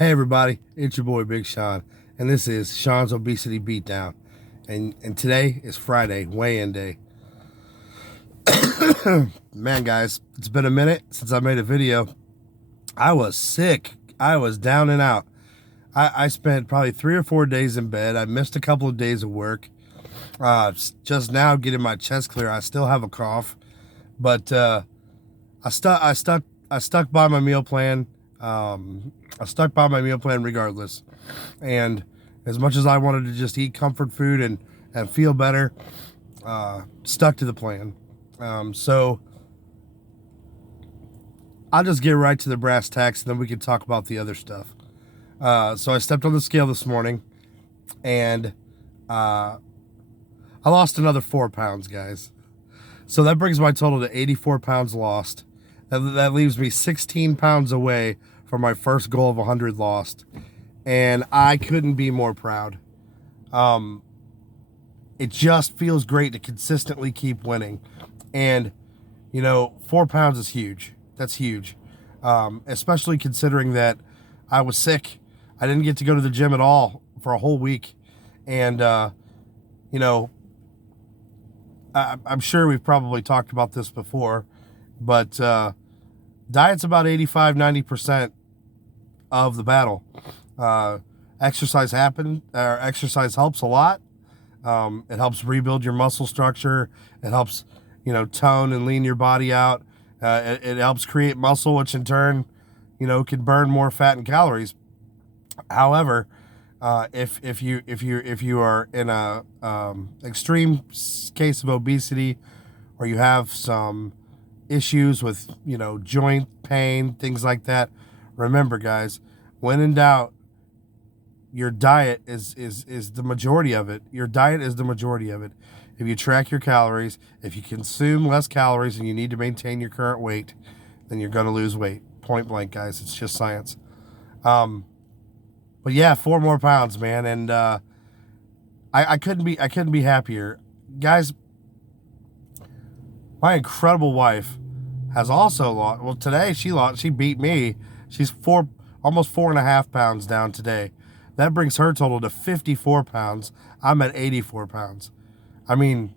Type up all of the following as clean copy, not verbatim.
Hey everybody, it's your boy Big Shawn, and this is Shawn's Obesity Beatdown. And today is Friday, weigh-in day. Man, guys, it's been a minute since I made a video. I was sick. I was down and out. I spent probably 3 or 4 days in bed. I missed a couple of days of work. Just now getting my chest clear. I still have a cough, but I stuck by my meal plan. I stuck by my meal plan regardless. And as much as I wanted to just eat comfort food and feel better, stuck to the plan. So I'll just get right to the brass tacks, and then we can talk about the other stuff. So I stepped on the scale this morning, and I lost another 4 pounds, guys. So that brings my total to 84 pounds lost. That leaves me 16 pounds away from my first goal of 100 lost. And I couldn't be more proud. It just feels great to consistently keep winning. And, 4 pounds is huge. That's huge. Especially considering that I was sick. I didn't get to go to the gym at all for a whole week. And, I'm sure we've probably talked about this before, but diet's about 85-90% of the battle. Exercise helps a lot. It helps rebuild your muscle structure. It helps, tone and lean your body out. It helps create muscle, which in turn, can burn more fat and calories. However, if you are in a extreme case of obesity, or you have some issues with joint pain, things like that, remember, guys, when in doubt, your diet is the majority of it. Your diet is the majority of it. If you track your calories, if you consume less calories and you need to maintain your current weight, then you're going to lose weight. Point blank, guys. It's just science. But yeah, 4 more pounds, man, and I couldn't be happier, guys. My incredible wife has also lost. Well, today she beat me. She's almost 4.5 pounds down today. That brings her total to 54 pounds. I'm at 84 pounds. I mean,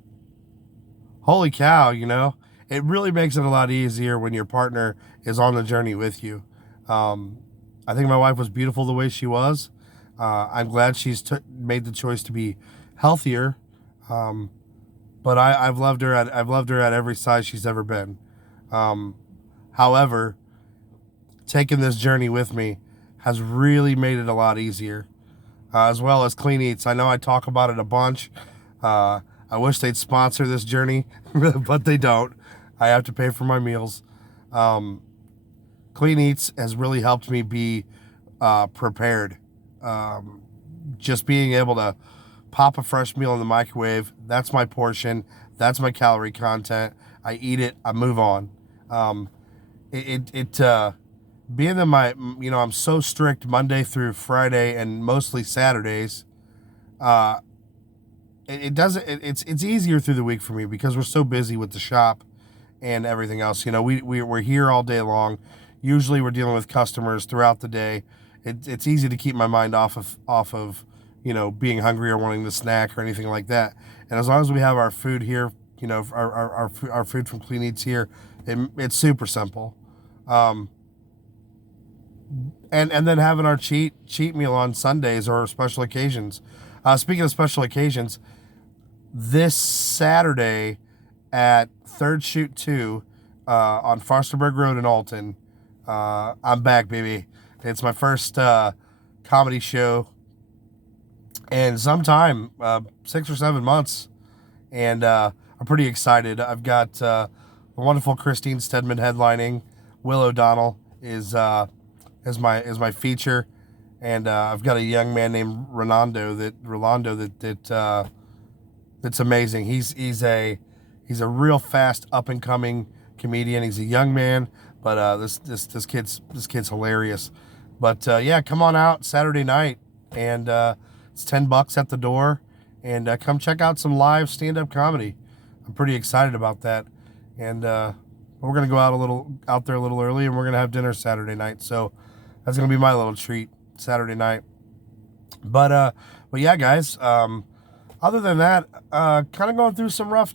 holy cow, it really makes it a lot easier when your partner is on the journey with you. I think my wife was beautiful the way she was. I'm glad she's made the choice to be healthier. But I've loved her at every size she's ever been. However, taking this journey with me has really made it a lot easier. As well as Clean Eats. I know I talk about it a bunch. I wish they'd sponsor this journey, but they don't. I have to pay for my meals. Clean Eats has really helped me be prepared. Just being able to pop a fresh meal in the microwave, that's my portion, that's my calorie content. I eat it, I move on. Being that I'm so strict Monday through Friday and mostly Saturdays, it's easier through the week for me because we're so busy with the shop and everything else. We're here all day long. Usually we're dealing with customers throughout the day. It's easy to keep my mind off of being hungry or wanting to snack or anything like that. And as long as we have our food here, our food from Clean Eats here, it's super simple. And then having our cheat meal on Sundays or special occasions. Speaking of special occasions, this Saturday at Third Shoot 2 on Fosterburg Road in Alton, I'm back, baby. It's my first comedy show in some time, 6 or 7 months, and I'm pretty excited. I've got the wonderful Christine Stedman headlining. Will O'Donnell is my feature, and I've got a young man named Rolando that's amazing. He's a real fast up and coming comedian. He's a young man, but this kid's hilarious. But yeah, come on out Saturday night, and it's $10 at the door, and come check out some live stand-up comedy. I'm pretty excited about that, and we're gonna go out there a little early, and we're gonna have dinner Saturday night. So that's gonna be my little treat. Saturday night. But yeah, guys. Other than that, kind of going through some rough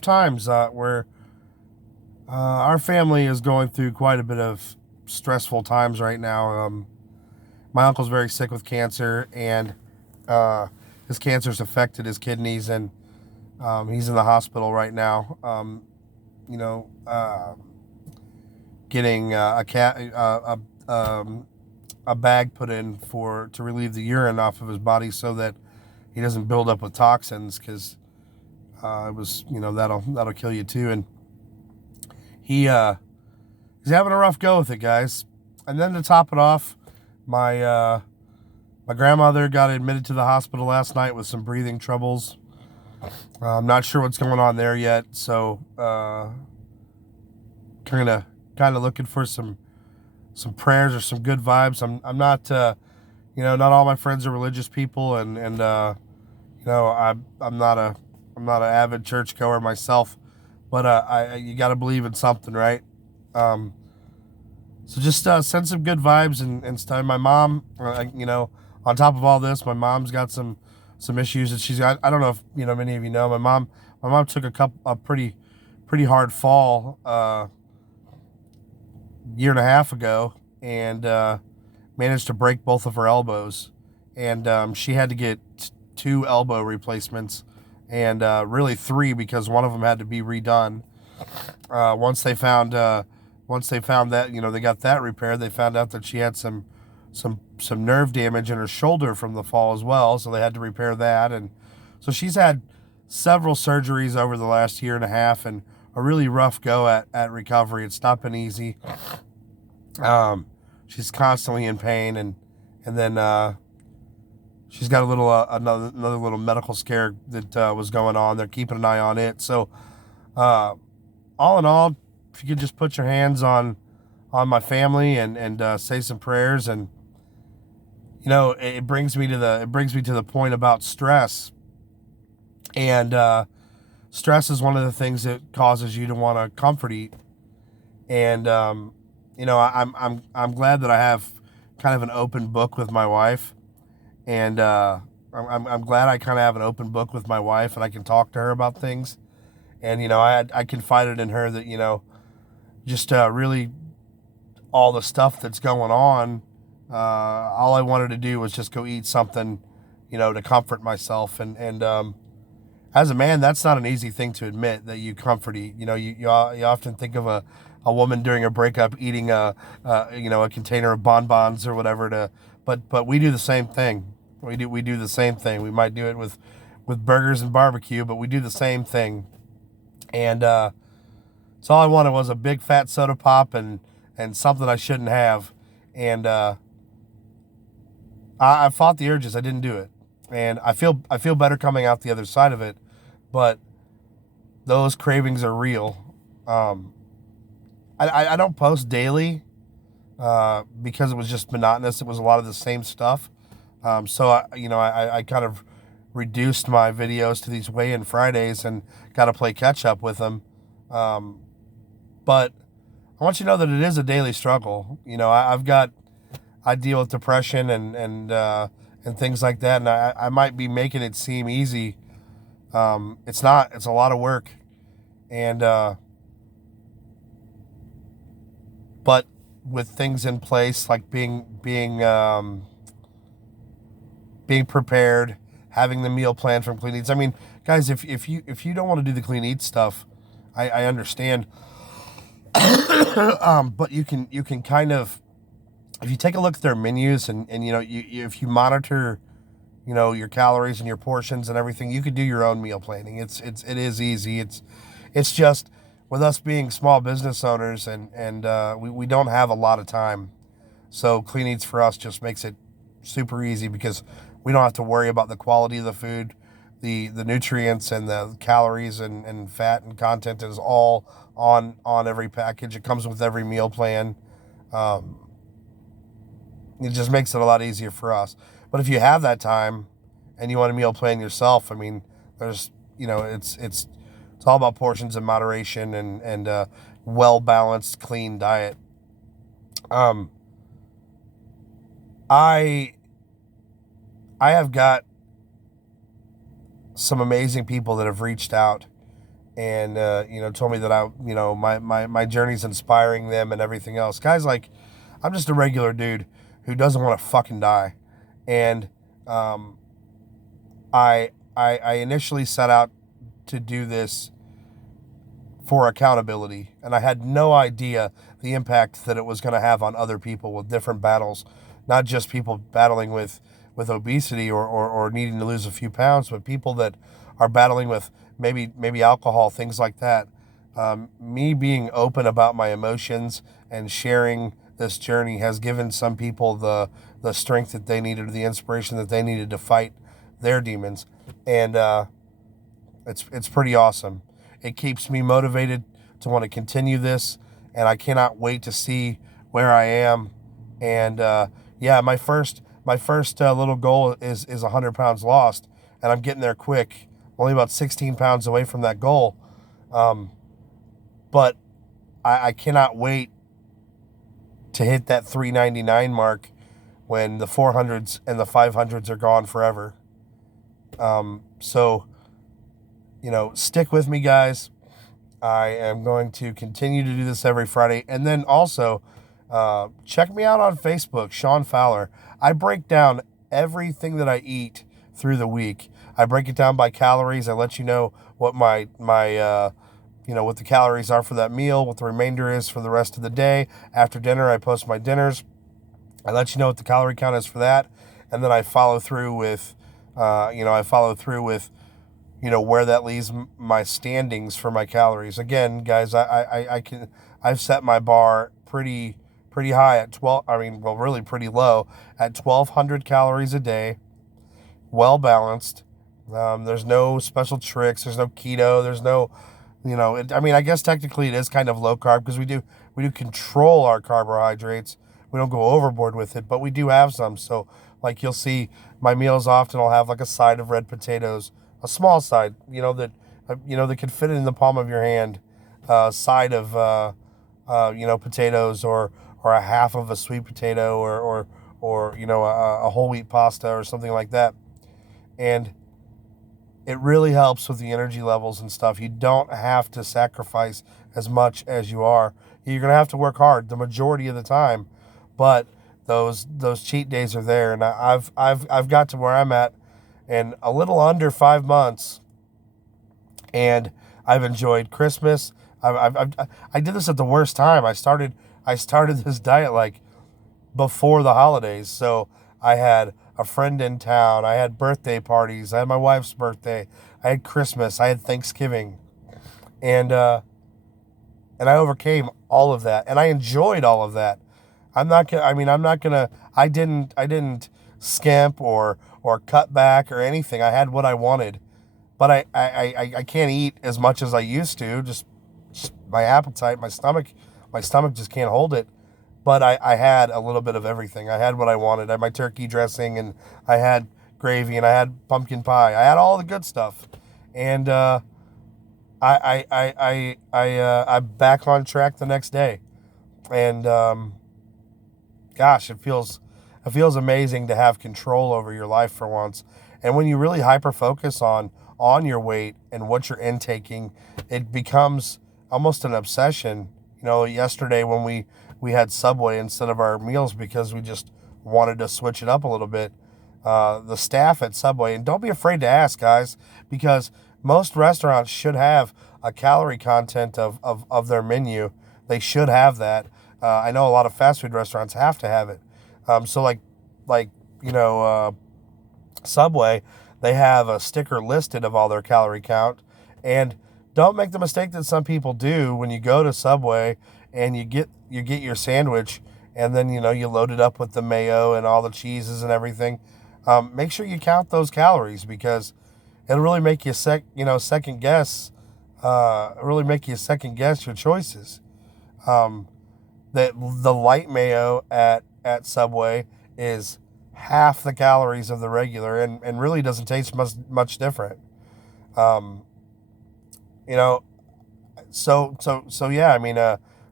times where our family is going through quite a bit of stressful times right now. My uncle's very sick with cancer, and his cancer's affected his kidneys, and he's in the hospital right now. You know, getting a bag put in to relieve the urine off of his body so that he doesn't build up with toxins, because it was, that'll kill you too. And he's having a rough go with it, guys. And then to top it off, my grandmother got admitted to the hospital last night with some breathing troubles. I'm not sure what's going on there yet, so kind of looking for some prayers or some good vibes. I'm not not all my friends are religious people, and I'm not an avid churchgoer myself, but you got to believe in something, right? So just send some good vibes and stuff. My mom, on top of all this, my mom's got some issues that she's got. I don't know if many of you know. My mom took a pretty hard fall year and a half ago, and managed to break both of her elbows, and she had to get 2 elbow replacements, and really 3, because one of them had to be redone. Once they found that they got that repaired, they found out that she had some nerve damage in her shoulder from the fall as well, so they had to repair that. And so she's had several surgeries over the last year and a half, and a really rough go at recovery. It's not been easy. She's constantly in pain, and then she's got another little medical scare that was going on. They're keeping an eye on it. So all in all, if you could just put your hands on my family and say some prayers. And it brings me to the point about stress. And stress is one of the things that causes you to want to comfort eat. And I'm glad that I have kind of an open book with my wife, and I'm glad I kind of have an open book with my wife, and I can talk to her about things. And I confided in her that just really all the stuff that's going on. All I wanted to do was just go eat something, to comfort myself. And as a man, that's not an easy thing to admit, that you comfort eat. You often think of a woman during a breakup eating a container of bonbons or whatever but we do the same thing. We do the same thing. We might do it with burgers and barbecue, but we do the same thing. And so all I wanted was a big fat soda pop and something I shouldn't have. And I fought the urges. I didn't do it, and I feel better coming out the other side of it. But those cravings are real. I don't post daily because it was just monotonous. It was a lot of the same stuff. So I kind of reduced my videos to these weigh-in Fridays and got to play catch up with them. But I want you to know that it is a daily struggle. I deal with depression and things like that, and I might be making it seem easy. It's not. It's a lot of work, and but with things in place like being prepared, having the meal plan from Clean Eats. I mean, guys, if you don't want to do the Clean Eats stuff, I understand. But you can kind of, if you take a look at their menus and if you monitor your calories and your portions and everything, you could do your own meal planning. It is easy. It's just with us being small business owners and we don't have a lot of time. So Clean Eats for us just makes it super easy because we don't have to worry about the quality of the food. The nutrients and the calories and fat and content is all on every package. It comes with every meal plan. It just makes it a lot easier for us. But if you have that time and you want to meal plan yourself, I mean, there's it's all about portions and moderation and well balanced, clean diet. I I I have got some amazing people that have reached out and told me that my journey's inspiring them and everything else. Guys, like, I'm just a regular dude who doesn't want to fucking die, and um, I initially set out to do this for accountability, and I had no idea the impact that it was going to have on other people with different battles, not just people battling with obesity or needing to lose a few pounds, but people that are battling with maybe alcohol, things like that. Me being open about my emotions and sharing this journey has given some people the strength that they needed, the inspiration that they needed to fight their demons, and it's pretty awesome. It keeps me motivated to want to continue this, and I cannot wait to see where I am. And yeah, my first little goal is 100 pounds lost, and I'm getting there quick. Only about 16 pounds away from that goal, but I cannot wait to hit that 399 mark when the 400s and the 500s are gone forever. So stick with me, guys. I am going to continue to do this every Friday. And then also, check me out on Facebook, Shawn Fowler. I break down everything that I eat through the week. I break it down by calories. I let you know what what the calories are for that meal, what the remainder is for the rest of the day. After dinner, I post my dinners. I let you know what the calorie count is for that. And then I follow through with, where that leaves my standings for my calories. Again, guys, I've set my bar pretty high at 12. I mean, well, really pretty low at 1,200 calories a day, well balanced. There's no special tricks. There's no keto. There's no, I guess technically it is kind of low carb because we do control our carbohydrates. We don't go overboard with it, but we do have some. So, like, you'll see my meals often I'll have like a side of red potatoes, a small side, that could fit in the palm of your hand, side of potatoes, or a half of a sweet potato, or a whole wheat pasta or something like that. And it really helps with the energy levels and stuff. You don't have to sacrifice as much as you are. You're gonna have to work hard the majority of the time, but those cheat days are there. And I've got to where I'm at in a little under 5 months, and I've enjoyed Christmas. I did this at the worst time. I started this diet like before the holidays, so I had a friend in town. I had birthday parties. I had my wife's birthday. I had Christmas. I had Thanksgiving, and I overcame all of that, and I enjoyed all of that. I'm not gonna. I mean, I'm not gonna. I didn't skimp or cut back or anything. I had what I wanted, but I can't eat as much as I used to. Just my appetite, my stomach just can't hold it. But I had a little bit of everything. I had what I wanted. I had my turkey dressing, and I had gravy, and I had pumpkin pie. I had all the good stuff, and I'm back on track the next day, and gosh, it feels amazing to have control over your life for once. And when you really hyper focus on your weight and what you're intaking, it becomes almost an obsession. Yesterday when we had Subway instead of our meals because we just wanted to switch it up a little bit. The staff at Subway, and don't be afraid to ask, guys, because most restaurants should have a calorie content of their menu. They should have that. I know a lot of fast food restaurants have to have it. So like Subway, they have a sticker listed of all their calorie count. And don't make the mistake that some people do when you go to Subway and you get your sandwich, and then you load it up with the mayo and all the cheeses and everything. Make sure you count those calories, because it'll really make you second guess. Really make you second guess your choices. The light mayo at Subway is half the calories of the regular, and really doesn't taste much different. Um, you know, so yeah. I mean,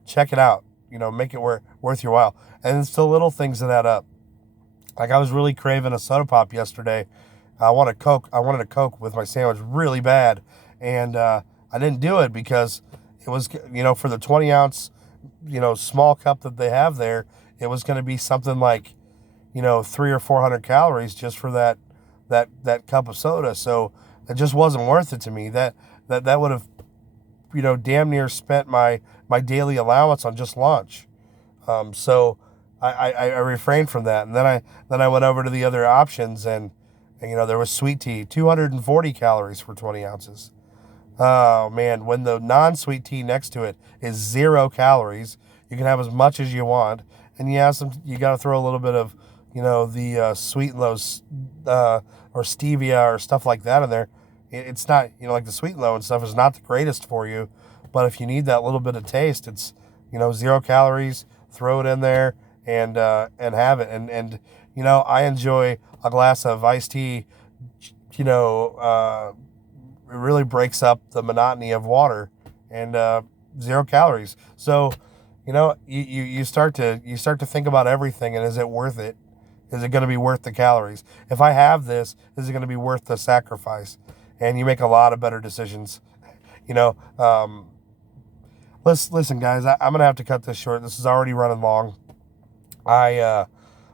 check it out. Make it worth your while, and it's the little things that add up. Like, I was really craving a soda pop yesterday. I wanted a Coke with my sandwich really bad. And I didn't do it because it was, for the 20 ounce, small cup that they have there, it was going to be something like, 300 or 400 calories just for that cup of soda. So it just wasn't worth it to me. That would have, damn near spent my daily allowance on just lunch. So I refrained from that, and then I went over to the other options, and there was sweet tea, 240 calories for 20 ounces. Oh man, when the non-sweet tea next to it is 0 calories, you can have as much as you want, and you got to throw a little bit of the sweet and low or stevia or stuff like that in there. It's not like the sweet and low and stuff is not the greatest for you, but if you need that little bit of taste, it's 0 calories. Throw it in there and have it. And I enjoy a glass of iced tea. It really breaks up the monotony of water, and 0 calories. So, you start to think about everything, and is it worth it? Is it going to be worth the calories? If I have this, is it going to be worth the sacrifice? And you make a lot of better decisions. You know, um, listen, guys. I'm gonna have to cut this short. This is already running long. I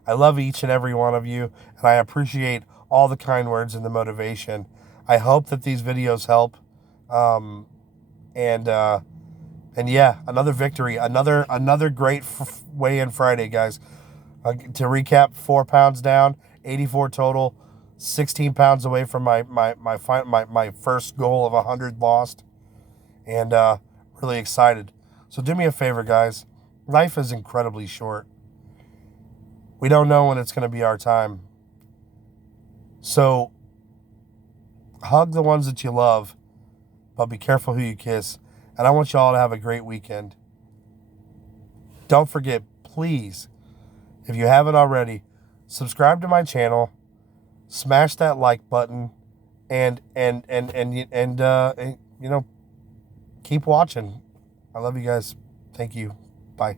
love each and every one of you, and I appreciate all the kind words and the motivation. I hope that these videos help. Um, and uh, and yeah, another victory, another great weigh-in Friday, guys. To recap, 4 pounds down, 84 total, 16 pounds away from my first goal of 100 lost, and really excited. So do me a favor, guys. Life is incredibly short. We don't know when it's going to be our time. So hug the ones that you love, but be careful who you kiss. And I want you all to have a great weekend. Don't forget, please, if you haven't already, subscribe to my channel, smash that like button, and keep watching. I love you guys. Thank you. Bye.